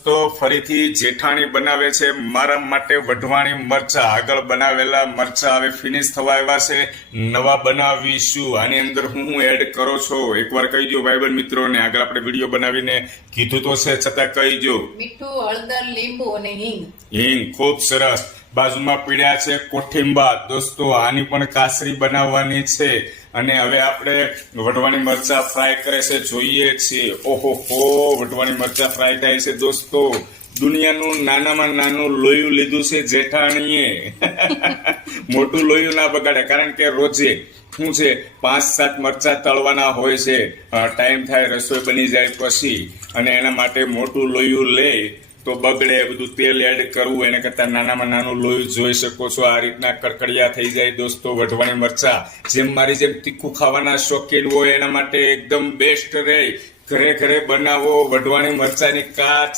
દોસ્તો ફરીથી જેઠાણી બનાવે છે મારા માટે વઢવાણી મરચા। આગળ બનાવેલા મરચા હવે ફિનિશ થવા આવ્યા છે, નવા બનાવીશું। આની અંદર હું એડ કરો છો એકવાર કહી દો ભાઈબંધ મિત્રોને। આગળ આપણે વિડીયો બનાવીને કીધું તો છે, છતાં કહી દો। મીઠું, હળદર, લીંબુ અને હિંગ। હિંગ ખૂબ સરસ। બાજુમાં પીડ્યા છે કોઠિંબા। દોસ્તો આની પણ કાસરી બનાવવાની છે અને હવે આપણે વઢવાણી મરચા ફ્રાય કરે છે જોઈએ છીએ। ઓહો હો, વઢવાણી મરચા ફ્રાય થાય છે દોસ્તો। દુનિયાનું નાનામાં નાનું લોયું લીધું છે જેઠાણીએ। મોટું લોયું ના બગાડે, કારણ કે રોજે શું છે 5-7 મરચા તળવાના હોય છે। ટાઈમ થાય રસોઈ બની જાય પછી, અને એના માટે મોટું લોયું લે તો બગડે, બધું તેલ એડ કરવું, એના કરતા નાનામાં નાનું લોહી જોઈ શકો છો આ રીતના કડકડિયા થઈ જાય દોસ્તો વઢવાણી મરચા। જેમ મારી જેમ તીખું ખાવાના શોખીન હોય એના માટે એકદમ બેસ્ટ રહે। ઘરે ઘરે બનાવો વઢવાણી મરચાની કાચ।